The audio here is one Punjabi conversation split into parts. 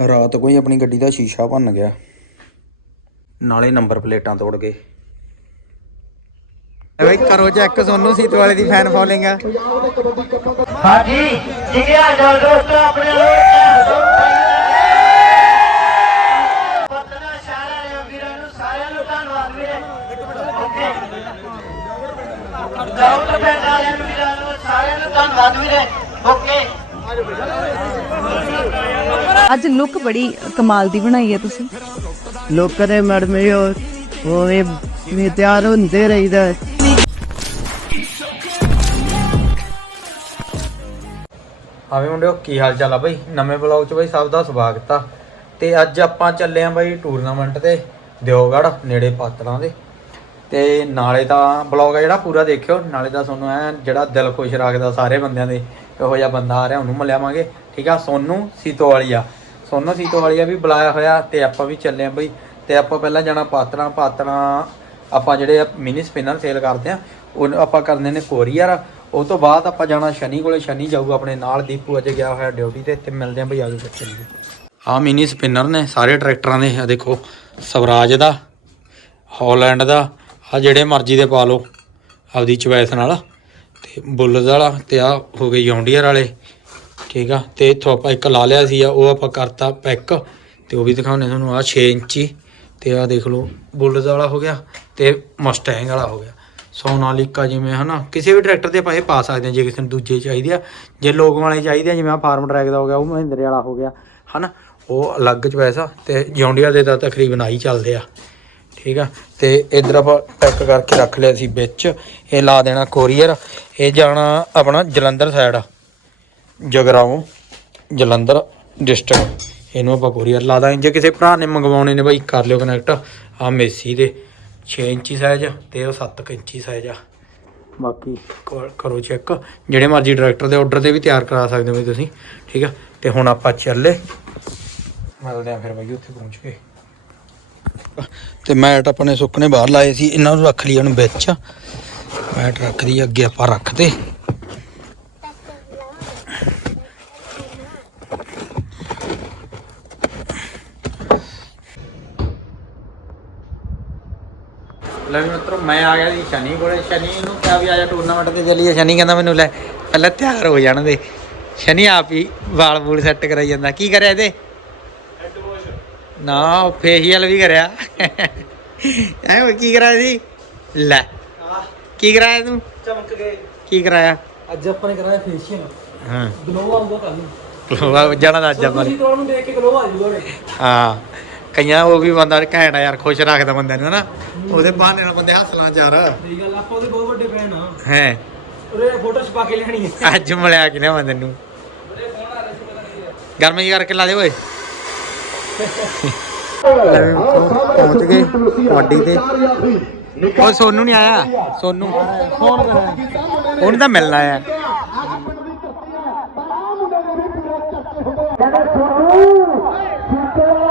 ਰਾਤ ਕੋਈ ਆਪਣੀ ਗੱਡੀ ਦਾ ਸ਼ੀਸ਼ਾ ਭੰਨ ਗਿਆ। ਨਾਲੇ ਨੰਬਰ ਪਲੇਟਾਂ ਤੋੜ ਗਏ। ਬਈ ਕਰੋ ਚੈੱਕ ਸੋਨੂ ਸੀਤ ਵਾਲੇ ਦੀ ਫੈਨ ਫੋਲੋਇੰਗ ਆ। ਹਾਂਜੀ ਜਿਗਿਆ ਜਾ ਦੋਸਤੋ ਆਪਣੇ ਪਤਨਾ ਸਾਰਿਆਂ ਵੀਰਾਂ ਨੂੰ ਸਾਰਿਆਂ ਨੂੰ ਧੰਨਵਾਦ ਵੀਰੇ। ਓਕੇ। ਜਾਉ ਪਿੰਡ ਵਾਲਿਆਂ ਨੂੰ ਵੀਰਾਂ ਨੂੰ ਸਾਰਿਆਂ ਨੂੰ ਧੰਨਵਾਦ ਵੀਰੇ। ਓਕੇ। ਅੱਜ ਲੁੱਕ ਬੜੀ ਕਮਾਲ ਦੀ ਬਣਾਈ ਹੈ ਤੁਸੀਂ। ਲੋਕਾਂ ਦੇ ਮੈਡਮ ਇਹ ਉਹ ਇਹ ਵੀ ਤਿਆਰ ਹੁੰਦੇ ਰਹੀਦਾ ਹੈ। ਆਵੇ ਮੁੰਡਿਓ ਕੀ ਹਾਲ ਚਾਲ ਆ ਬਈ? ਨਵੇਂ ਬਲੌਗ 'ਚ ਬਈ ਸਭ ਦਾ ਸਵਾਗਤ ਆ। ਤੇ ਅੱਜ ਆਪਾਂ ਚੱਲੇ ਆਂ ਬਈ ਟੂਰਨਾਮੈਂਟ ਤੇ ਦਿਓਗੜ ਨੇੜੇ ਪਾਤੜਾਂ ਦੇ। ਤੇ ਨਾਲੇ ਤਾਂ ਬਲੌਗ ਆ ਜਿਹੜਾ ਪੂਰਾ ਦੇਖਿਓ ਨਾਲੇ ਤਾਂ ਤੁਹਾਨੂੰ ਐ ਜਿਹੜਾ ਦਿਲ ਖੁਸ਼ ਰੱਖਦਾ ਸਾਰੇ ਬੰਦਿਆਂ ਦੇ ਇਹੋ ਜਿਹਾ ਬੰਦਾ ਆ ਰਿਹਾ ਉਹਨੂੰ ਮਿਲਿਆਵਾਂਗੇ। ਠੀਕ ਆ, ਸੋਨੂ ਸੀਤੋਵਾਲੀਆ ਸੋਨੂ ਸੀਤੋਵਾਲੀਆ ਵੀ ਬੁਲਾਇਆ ਹੋਇਆ ਤੇ ਆਪਾਂ ਵੀ ਚੱਲੇ ਆਂ ਬਈ। ਤੇ ਆਪਾਂ ਪਹਿਲਾਂ ਜਾਣਾ ਪਾਤੜਾਂ ਪਾਤੜਾਂ ਆਪਾਂ ਜਿਹੜੇ ਮਿਨੀ ਸਪਿਨਰ ਸੇਲ ਕਰਦੇ ਆ ਉਹ ਆਪਾਂ ਕਰਨੇ ਨੇ ਕੋਰੀਅਰ ਉਹ ਤੋਂ ਬਾਅਦ ਆਪਾਂ ਜਾਣਾ ਸ਼ਨੀ ਕੋਲੇ, ਸ਼ਨੀ ਜਾਊਗਾ ਆਪਣੇ ਨਾਲ, ਦੀਪੂ ਅੱਜ ਗਿਆ ਹੋਇਆ ਡਿਊਟੀ ਤੇ ਤੇ ਮਿਲਦੇ ਆਂ ਬਈ ਆਜੋ ਬੱਚੇ ਨੂੰ ਆ ਮਿਨੀ ਸਪਿਨਰ ਨੇ, ਸਾਰੇ ਟਰੈਕਟਰਾਂ ਦੇ ਆ ਦੇਖੋ, ਸਵਰਾਜ ਦਾ, ਹਾਲੈਂਡ ਦਾ ਆ ਜਿਹੜੇ ਮਰਜ਼ੀ ਦੇ ਪਾ ਲਓ, ਆਪਦੀ ਚੁਆਇਸ ਨਾਲ। ਤੇ ਬੁੱਲਜ਼ ਵਾਲਾ ਤੇ ਆ ਹੋ ਗਏ ਜੌਂਡੀਅਰ ਵਾਲੇ। ਠੀਕ ਆ, ਤੇ ਇੱਥੋਂ ਆਪਾਂ ਇੱਕ ਲਾ ਲਿਆ ਸੀ ਆ, ਉਹ ਆਪਾਂ ਕਰਤਾ ਪੈਕ, ਤੇ ਉਹ ਵੀ ਦਿਖਾਉਣੇ ਤੁਹਾਨੂੰ ਆ 6 ਇੰਚੀ, ਤੇ ਆ ਦੇਖ ਲਓ ਬੁੱਲਜ਼ ਵਾਲਾ ਹੋ ਗਿਆ, ਤੇ ਮਸਟੈਂਗ ਵਾਲਾ ਹੋ ਗਿਆ। ਸੋਨਾਲੀਕਾ ਜਿਵੇਂ, ਹਨਾ, ਕਿਸੇ ਵੀ ਟਰੈਕਟਰ ਤੇ ਆਪਾਂ ਇਹ ਪਾ ਸਕਦੇ ਹਾਂ, ਜੇ ਕਿਸੇ ਨੂੰ ਦੂਜੇ ਚਾਹੀਦੇ ਆ, ਜੇ ਲੋਕ ਵਾਲੇ ਚਾਹੀਦੇ ਆ, ਜਿਵੇਂ ਆ ਫਾਰਮ ਟਰੈਕ ਦਾ ਹੋ ਗਿਆ, ਉਹ ਮਹਿੰਦਰੇ ਵਾਲਾ ਹੋ ਗਿਆ, ਹਨਾ, ਉਹ ਅਲੱਗ 'ਚ ਪੈਸਾ, ਤੇ ਜੌਂਡੀਅਰ ਦੇ ਤਾਂ ਤਕਰੀਬਨ ਆਹੀ ਚੱਲਦੇ ਆ, ਠੀਕ ਆ, ਤੇ ਇਧਰ ਆਪਾਂ ਪੈਕ ਕਰਕੇ ਰੱਖ ਲਿਆ ਸੀ ਵਿੱਚ, ਇਹ ਲਾ ਦੇਣਾ ਕੋਰੀਅਰ ਇਹ ਜਾਣਾ ਆਪਣਾ ਜਲੰਧਰ ਸਾਈਡ ਜਗਰਾਉਂ ਜਲੰਧਰ ਡਿਸਟ੍ਰਿਕਟ ਇਹਨੂੰ ਆਪਾਂ ਕੋਰੀਅਰ ਲਾ ਦਾਂਗੇ। ਜੇ ਕਿਸੇ ਭਰਾ ਨੇ ਮੰਗਵਾਉਣੇ ਨੇ ਬਾਈ ਕਰ ਲਿਓ ਕਨੈਕਟ ਆ ਮੇਸੀ ਦੇ 6 ਇੰਚੀ ਸਾਈਜ਼ ਤੇ ਉਹ 7 ਇੰਚੀ ਸਾਈਜ਼ ਆ। ਬਾਕੀ ਕਰੋ ਚੈੱਕ ਜਿਹੜੇ ਮਰਜ਼ੀ ਡਾਇਰੈਕਟਰ ਦੇ ਆਰਡਰ ਤੇ ਵੀ ਤਿਆਰ ਕਰਾ ਸਕਦੇ ਹੋ ਬਈ ਤੁਸੀਂ ਠੀਕ ਆ? ਤੇ ਹੁਣ ਆਪਾਂ ਚੱਲੇ। ਮਿਲਦੇ ਆ ਫਿਰ ਬਾਈ ਉੱਥੇ ਪਹੁੰਚ ਕੇ। ਤੇ ਮੈਟ ਆਪਣੇ ਸੁੱਕਣੇ ਬਾਹਰ ਲਾਏ ਸੀ। ਇਹਨਾਂ ਨੂੰ ਰੱਖ ਲਈ ਹੁਣ ਵਿੱਚ। ਮੈਟ ਰੱਖ ਦੀ ਅੱਗੇ ਆਪਾਂ ਰੱਖਦੇ ਲੈ ਵੀ ਮਿੱਤਰੋ ਮੈਂ ਆ ਗਿਆ ਜੀ ਸ਼ਨੀ ਕੋਲੇ। ਸ਼ਨੀ ਨੂੰ ਕਿਹਾ ਵੀ ਆ ਜਾ ਟੂਰਨਾਮੈਂਟ ਤੇ ਚੱਲੀਏ। ਸ਼ਨੀ ਕਹਿੰਦਾ ਮੈਨੂੰ ਲੈ ਪਹਿਲਾਂ ਤਿਆਰ ਹੋ ਜਾਣ ਦੇ। ਸ਼ਨੀ ਆਪ ਹੀ ਵਾਲ ਵੂਲ ਸੈੱਟ ਕਰਾਈ ਜਾਂਦਾ। ਕੀ ਕਰਿਆ ਇਹਦੇ? ਨਾ ਫੇਸ਼ੀਅਲ ਵੀ ਕਰਿਆ। ਐ ਕੀ ਕਰਾਇਆ ਸੀ? ਲੈ ਕੀ ਕਰਾਇਆ ਤੂੰ? ਚਮਕ ਗਏ। ਕੀ ਕਰਾਇਆ? ਅੱਜ ਆਪਾਂ ਨੇ ਕਰਾਇਆ ਫੇਸ਼ੀਅਲ ਹਾਂ। ਗਲੋ ਆਊਗਾ ਕੱਲ ਨੂੰ। ਜਾਣਾ ਅੱਜ ਆਪਾਂ ਨੇ। ਤੁਸੀਂ ਤੁਹਾਨੂੰ ਦੇਖ ਕੇ ਗਲੋ ਆ ਜਾਊਗਾ ਉਹਨੇ। ਹਾਂ। ਕਈਆਂ ਉਹ ਵੀ ਬੰਦਾ ਘੈਂਟ ਆ ਯਾਰ ਖੁਸ਼ ਰੱਖਦਾ ਬੰਦੇ ਨੂੰ ਹਨਾ? ਉਹਦੇ ਬਹਾਨੇ ਨਾਲ ਬੰਦੇ ਹੱਸ ਲਾਂ ਚਾਰ ਸਹੀ ਗੱਲ ਆਪਾਂ ਉਹਦੇ ਬਹੁਤ ਵੱਡੇ ਫੈਨ ਆ। ਹੈ? ਉਹਦੇ ਫੋਟੋ ਛਪਾ ਕੇ ਲੈਣੀ ਹੈ ਅੱਜ ਮਿਲਿਆ ਕਿ ਨਾ? ਬੰਦੇ ਨੂੰ ਗਰਮ ਕਰਕੇ ਲਾ ਦੇ ਓਏ। ਪਹੁੰਚ ਗਏ ਕਬੱਡੀ ਤੇ। ਉਹ ਸੋਨੂ ਨਹੀਂ ਆਇਆ ਸੋਨੂ। ਫੋਨ ਕਰਿਆ ਉਹਨੂੰ ਤਾਂ ਮਿਲਣਾ ਆ। ਉਹ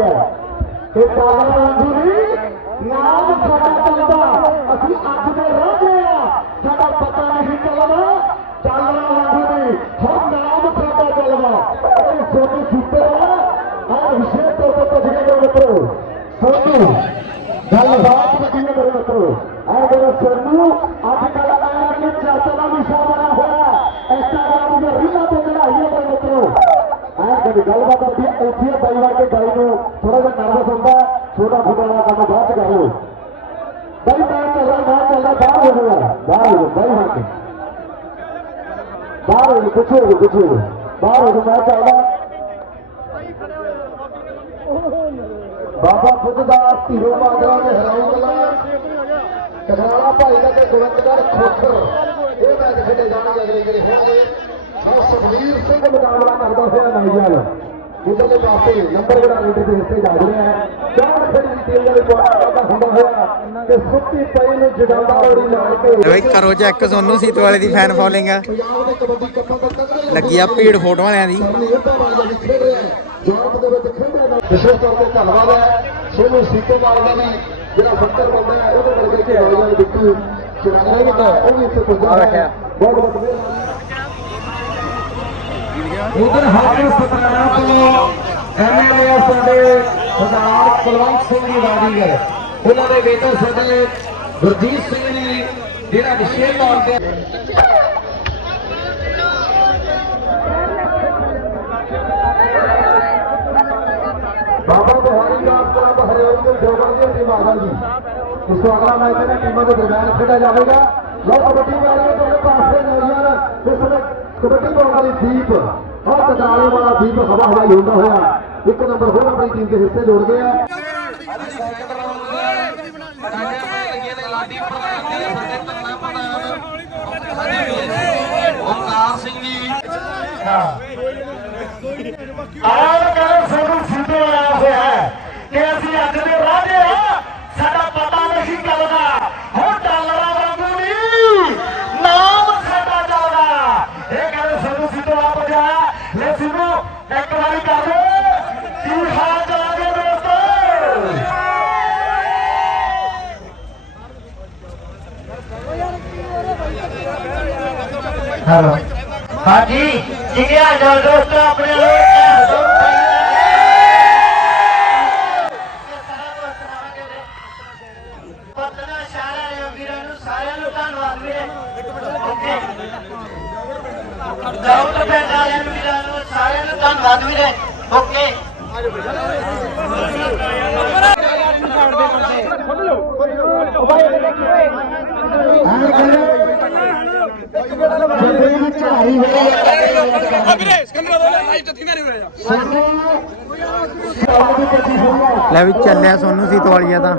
ਹੈ ਤੇ ਕਾਲਾ ਵਾਂਗੂ ਨਹੀਂ ਨਾਮ ਸਾਡਾ ਚੱਲਦਾ ਅਸੀਂ ਅੱਜ ਦੇ ਰਾਜੇ ਆ ਸਾਡਾ ਪਤਾ ਨਹੀਂ ਚੱਲਦਾ ਚਾਲਣਾ ਵਾਂਗੂ ਨਹੀਂ ਹਰ ਨਾਮ ਸਾਡਾ ਚੱਲਦਾ ਇਹ ਸੋਨੂ ਸੀਤੋ ਵਾਲਾ ਆ ਵਿਸ਼ੇ ਤੋਂ ਤੋਂ ਪੁੱਛ ਗਏ ਮਿੱਤਰੋ ਸੋਨੂ ਗੱਲ ਰਾਤ ਵੱਡੀ ਹੈ ਮੇਰੇ ਮਿੱਤਰੋ ਆ ਮੇਰੇ ਸੋਨੂ ਅੱਜ ਕੱਲ ਆਇਆ ਕਿ ਚਰਚਾ ਦਾ ਵਿਸ਼ਾ ਬਣਾ ਹੋਇਆ ਇੰਸਟਾਗ੍ਰਾਮ ਦੀਆਂ ਰੀਲਾਂ ਤੇ ਚੜਾਈ ਹੈ ਮੇਰੇ ਮਿੱਤਰੋ ਐ ਕਦੇ ਗੱਲਬਾਤ ਹੁੰਦੀ ਹੈ ਉੱਥੇ ਬਾਈ ਬਾਹਰ ਹੋ ਪਿੱਛੇ ਹੋ ਪਿੱਛੇ ਹੋ ਬਾਹਰ ਹੋ ਮੈਂ ਚੱਲਦਾ। ਬਾਬਾ ਬੁੱਧ ਦਾ ਧੀਰੋ ਮਾਜਰਾ ਦੇ ਹਰਾਉ ਗੱਲਾਂ ਟਕਰਾਲਾ ਭਾਈ ਦਾ ਤੇ ਗੋਬਿੰਦਗੜ੍ਹ ਖੋਖਰ। ਇਹ ਮੈਚ ਖੇਡੇ ਜਾਣਗੇ ਅਗਲੇ ਜਿਹੜੇ ਹੋਣਗੇ। ਆਹ ਸੁਖਵੀਰ ਸਿੰਘ ਮੁਕਾਬਲਾ ਕਰਦਾ ਹੋਇਆ ਨਾਈਜਲ ਉਧਰਲੇ ਪਾਸੇ ਨੰਬਰ ਜਿਹੜਾ ਲੀਡਰ ਦੇ ਹਿੱਸੇ ਜਾ ਰਿਹਾ ਹੈ। ਚਾਰ ਖੜੀ ਦੀ ਟੀਮ ਵਾਲੇ ਪੁਆਇੰਟ ਦਾ ਹੁੰਦਾ ਹੋਇਆ ਤੇ ਸੁੱਤੀ ਪਈ ਨੂੰ ਜਗਾਉਂਦਾ ਹੋਰੀ ਨਾਲ ਕੇ ਬਈ ਕਰੋ ਚੈੱਕ ਸੋਨੂ ਸੀਤ ਵਾਲੇ ਦੀ ਫੈਨ ਫੋਲੋਇੰਗ ਆ। ਦੇ ਦਾ ਲੱਗੀ ਆ ਭੀੜ ਫੋਟੋ ਵਾਲਿਆਂ ਦੀ। ਖੇਡ ਯੂਰਪ ਦੇ ਵਿੱਚ ਖੇਡਿਆ ਦਾ ਵਿਸ਼ੇਸ਼ ਤੌਰ ਤੇ ਧੰਨਵਾਦ ਹੈ। ਸੋਨੂ ਸੀਤੋਵਾਲ ਦਾ ਵੀ ਜਿਹੜਾ ਫੱਟਰ ਬੰਦਾ ਹੈ ਉਹਦੇ ਵਰਗੇ ਖਿਡਾਰੀਆਂ ਦੇ ਵਿੱਚੋਂ ਚੁਰਾਇਆ ਉਹ ਵੀ ਇੱਥੇ ਪੁੱਜਾ ਰੱਖਿਆ। ਬਹੁਤ ਬਹੁਤ ਮਿਹਰਬਾਨੀ। ਉਧਰ ਹਾਜ਼ਰ ਸਤਨਾਮ ਤੋਂ ਐਮਐਲਏ ਸਾਡੇ ਸਰਦਾਰ ਕੁਲਵੰਤ ਸਿੰਘ ਜੀ ਵਾਦੀਗਰ ਉਹਨਾਂ ਦੇ ਬੇਟੇ ਸਾਡੇ ਗੁਰਜੀਤ ਸਿੰਘ ਨੇ ਜਿਹੜਾ ਵਿਸ਼ੇਸ਼ ਤੌਰ ਤੇ ਬਾਬਾ ਬਿਹਾਰੀ ਦਾਸ ਕਲੱਬ ਹਰਿਆਣਾ ਦੇ ਜੋਗਰ ਦੀ ਟੀਮ ਆ ਗਈ। ਇਸ ਤੋਂ ਅਗਲਾ ਮੈਚ ਇਹਨਾਂ ਟੀਮਾਂ ਦੇ ਦਰਮਿਆਨ ਖੇਡਿਆ ਜਾਵੇਗਾ। ਲੋ ਕਬੱਡੀ ਵਾਲੇ ਦੋਨੇ ਪਾਸੇ ਨੌਜਵਾਨ ਇਸ ਸਮੇਂ ਕਬੱਡੀ ਪਾਉਣ ਵਾਲੀ ਦੀਪ। ਹਰ ਟਕਰਾਲੇ ਵਾਲਾ ਦੀਪ ਹਵਾ ਹਵਾਈ ਹੁੰਦਾ ਹੋਇਆ। ਇੱਕ ਨੰਬਰ ਹੋਰ ਆਪਣੀ ਟੀਮ ਦੇ ਹਿੱਸੇ ਜੋੜ ਗਿਆ। ਆਲ ਕਰ ਸਾਨੂੰ ਸਿੱਧੇ ਆਇਆ ਹੋਇਆ ਹੈ ਕਿ ਅਸੀਂ ਅੱਜ ਦੇ ਰਾਜੇ ਆ ਸਾਡਾ ਪਤਾ ਨਹੀਂ ਚੱਲਦਾ ਹੁਣ ਡਾਲਰਾਂ ਵਾਂਗੂ ਨਹੀਂ ਨਾਮ ਸਾਡਾ ਚੱਲਦਾ ਇਹ ਗੱਲ ਸਾਨੂੰ ਸਿੱਧੇ ਆ ਬਜਾ ਲੈ ਸਿੱਧੂ ਇੱਕ ਵਾਰੀ ਕਰ ਦੇ ਕੀ ਹਾਲ ਚਾਲ ਹੈ ਦੋਸਤੋ ਹੈਲੋ ਹਾਂਜੀ ਜਿਗਿਆ ਜਾ ਦੋਸਤੋ ਆਪਣੇ ਲੋਕ ਪਤਨਾ ਸ਼ਾਰਾ ਨੇ ਵੀਰਾਂ। ਨੂੰ ਸਾਰਿਆਂ ਨੂੰ ਧੰਨਵਾਦ ਵੀਰੇ। ਓਕੇ। ਦਾਉਦ ਪਿੰਡ ਜਿਹੜੇ ਚੜਾਈ ਹੋ ਰਹੀ ਹੈ ਆ ਵੀਰੇ ਸਿਕੰਦਰ ਵਾਲਾ ਲਾਈਟ ਤੇ ਨਹੀਂ ਹੋ ਰਿਹਾ ਲੈ ਵੀ ਚੱਲਿਆ ਸੋਨੂ ਸੀ ਵਾਲੀਆ ਤਾਂ।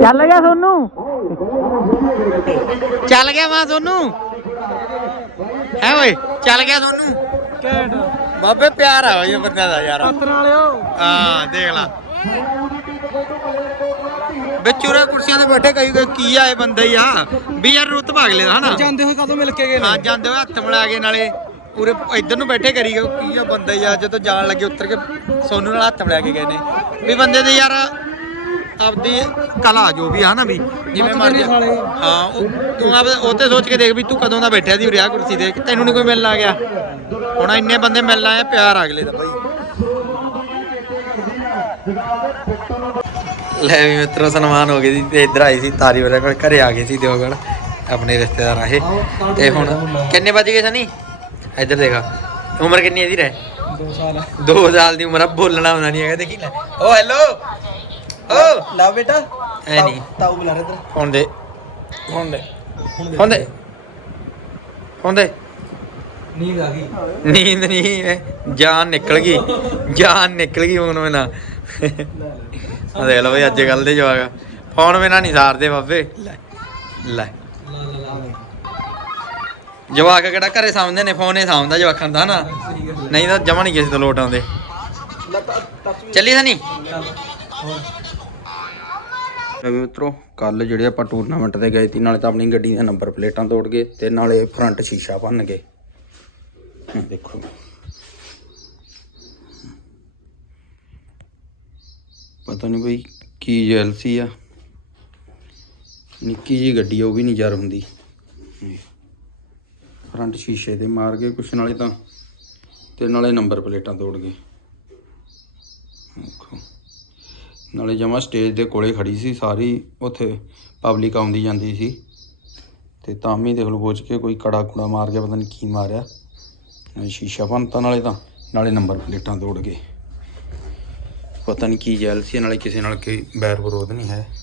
ਚੱਲ ਗਿਆ ਸੋਨੂ? ਚੱਲ ਗਿਆ ਮਾਂ ਸੋਨੂ। ਹੈ ਓਏ ਚੱਲ ਗਿਆ ਸੋਨੂ। ਬਾਬੇ ਪਿਆਰ ਆ ਇਹ ਬੰਦਾ ਦਾ ਯਾਰ। ਪੱਤਰ ਵਾਲਿਓ। ਹਾਂ ਦੇਖ ਲਾ। ਵਿਚੂਰੇ ਕੁਰਸੀਆਂ ਤੇ ਬੈਠੇ ਕਈ ਕਈ ਕੀ ਆਏ ਬੰਦੇ ਆ। ਵੀ ਯਾਰ ਰੁੱਤ ਭਾਗ ਲੈਦਾ ਹਨਾ? ਜਾਂਦੇ ਹੋਏ ਕਦੋਂ ਮਿਲ ਕੇ ਗਏ ਹਾਂ ਜਾਂਦੇ ਹੋਏ ਹੱਥ ਮਿਲਾ ਕੇ ਨਾਲੇ। ਪੂਰੇ ਇੱਧਰ ਨੂੰ ਬੈਠੇ ਕਰੀ ਗਏ ਕੀ ਆ ਬੰਦਾ ਆ ਜਦੋਂ ਜਾਣ ਲੱਗੇ ਉੱਤਰ ਕੇ ਸੋਨੂ ਨਾਲ ਹੱਥ ਮਿਲਾ ਕੇ ਗਏ ਨੇ। ਵੀ ਬੰਦੇ ਦੇ ਯਾਰ ਆਪਦੀ ਕਲਾ ਜੋ ਵੀ ਆ ਨਾ ਵੀ ਜਿਵੇਂ ਮਰਜ਼ੀ। ਹਾਂ ਉਹ ਤੂੰ ਆਪ ਉਹ ਤੇ ਸੋਚ ਕੇ ਦੇਖ ਵੀ ਤੂੰ ਕਦੋਂ ਦਾ ਬੈਠਿਆ ਸੀ ਉਰੇ ਆ ਕੁਰਸੀ ਤੇ ਤੈਨੂੰ ਨਹੀਂ ਕੋਈ ਮਿਲਣ ਆ ਗਿਆ। ਹੁਣ ਇੰਨੇ ਬੰਦੇ ਮਿਲਣ ਆਏ ਪਿਆਰ ਅਗਲੇ ਦਾ ਭਾਈ ਲੈ ਵੀ ਮਿੱਤਰੋ ਸਨਮਾਨ ਹੋ ਗਏ ਸੀ ਤੇ ਇੱਧਰ ਆਈ ਸੀ ਤਾਰੀ ਵਰੇ ਕੋਲ ਘਰੇ ਆ ਗਏ ਸੀ ਦਿਓਗੜ ਆਪਣੇ ਰਿਸ਼ਤੇਦਾਰ ਆਏ ਤੇ ਹੁਣ ਕਿੰਨੇ ਵੱਜ ਗਏ ਸਨੀ? ਇੱਧਰ ਦੇਖਾ। ਉਮਰ ਕਿੰਨੀ ਹੈ ਇਹਦੀ ਰਹਿ 2 ਸਾਲ 2 ਸਾਲ ਦੀ ਉਮਰ ਆ ਬੋਲਣਾ ਹੁੰਦਾ ਨਹੀਂ ਹੈਗਾ ਦੇਖੀ ਲੈ। ਓ ਹੈਲੋ ਓ! ਲਾ ਬੇਟਾ। ਐ ਨਹੀਂ। ਤਾਊ ਬੁਲਾ ਰਿਹਾ ਫੋਨ ਦੇ। ਫੋਨ ਦੇ। ਫੋਨ ਦੇ। ਫੋਨ ਦੇ। ਨੀਂਦ ਆ ਗਈ। ਨੀਂਦ ਨਹੀਂ ਜਾਨ ਨਿਕਲ ਗਈ। ਜਾਨ ਨਿਕਲ ਗਈ ਫੋਨ ਬਿਨਾ ਆ ਦੇਖ ਲਓ ਬਈ ਅੱਜ ਕੱਲ ਦੇ ਜਵਾਕ। ਫੋਨ ਬਿਨਾ ਨਹੀਂ ਸਾਰਦੇ ਬਾਬੇ। ਲੈ। ਲੈ। ਜਵਾਕ ਕਿਹੜਾ ਘਰੇ ਸਾਂਭਦੇ ਨੇ ਫੋਨ ਹੀ ਸਾਂਭਦਾ ਜਵਾਕਾਂ ਦਾ ਨਾ ਨਹੀਂ ਤਾਂ ਜਮਾ ਨਹੀਂ ਕਿਸੇ ਤੋਂ ਲੋਟ ਆਉਂਦੇ। ਚੱਲੀ ਸਨੀ? ਮਿੱਤਰੋ ਕੱਲ ਜਿਹੜੇ ਆਪਾਂ ਟੂਰਨਾਮੈਂਟ ਤੇ ਗਏ ਸੀ, ਨਾਲੇ ਤਾਂ ਆਪਣੀ ਗੱਡੀ ਦੇ ਨੰਬਰ ਪਲੇਟਾਂ ਤੋੜ ਗਏ ਤੇ ਨਾਲੇ ਫਰੰਟ ਸ਼ੀਸ਼ਾ ਭੰਨ ਗਏ। ਦੇਖੋ। ਪਤਾ ਨਹੀਂ ਬਈ ਕੀ ਜੈਲਸੀ ਆ। ਨਿੱਕੀ ਜੀ ਗੱਡੀ ਉਹ ਵੀ ਨਹੀਂ ਯਾਰ ਹੁੰਦੀ। ਫਰੰਟ ਸ਼ੀਸ਼ੇ ਤੇ ਮਾਰ ਗਏ ਕੁਛ, ਨਾਲੇ ਤਾਂ ਤੇ ਨਾਲੇ ਨੰਬਰ ਪਲੇਟਾਂ ਤੋੜ ਗਏ। ਦੇਖੋ। ਨਾਲੇ ਜਮਾ ਸਟੇਜ ਦੇ ਕੋਲੇ ਖੜੀ ਸੀ, ਸਾਰੀ ਉੱਥੇ ਪਬਲਿਕ ਆਉਂਦੀ ਜਾਂਦੀ ਸੀ। ਤੇ ਤਾਂ ਵੀ ਦੇਖ ਲਓ ਪੁੱਛ ਕੇ ਕੋਈ ਕੜਾ ਕੁੜਾ ਮਾਰ ਗਿਆ, ਪਤਾ ਨਹੀਂ ਕੀ ਮਾਰਿਆ। ਸ਼ੀਸ਼ਾ ਭੰਨਤਾ, ਨਾਲੇ ਤਾਂ, ਨਾਲੇ ਨੰਬਰ ਪਲੇਟਾਂ ਤੋੜ ਗਏ। ਪਤਾ ਨਹੀਂ ਕੀ ਜੈਲ ਸੀ ਨਾਲੇ ਕਿਸੇ ਨਾਲ ਕੋਈ ਬੈਰ ਵਿਰੋਧ ਨਹੀਂ ਹੈ।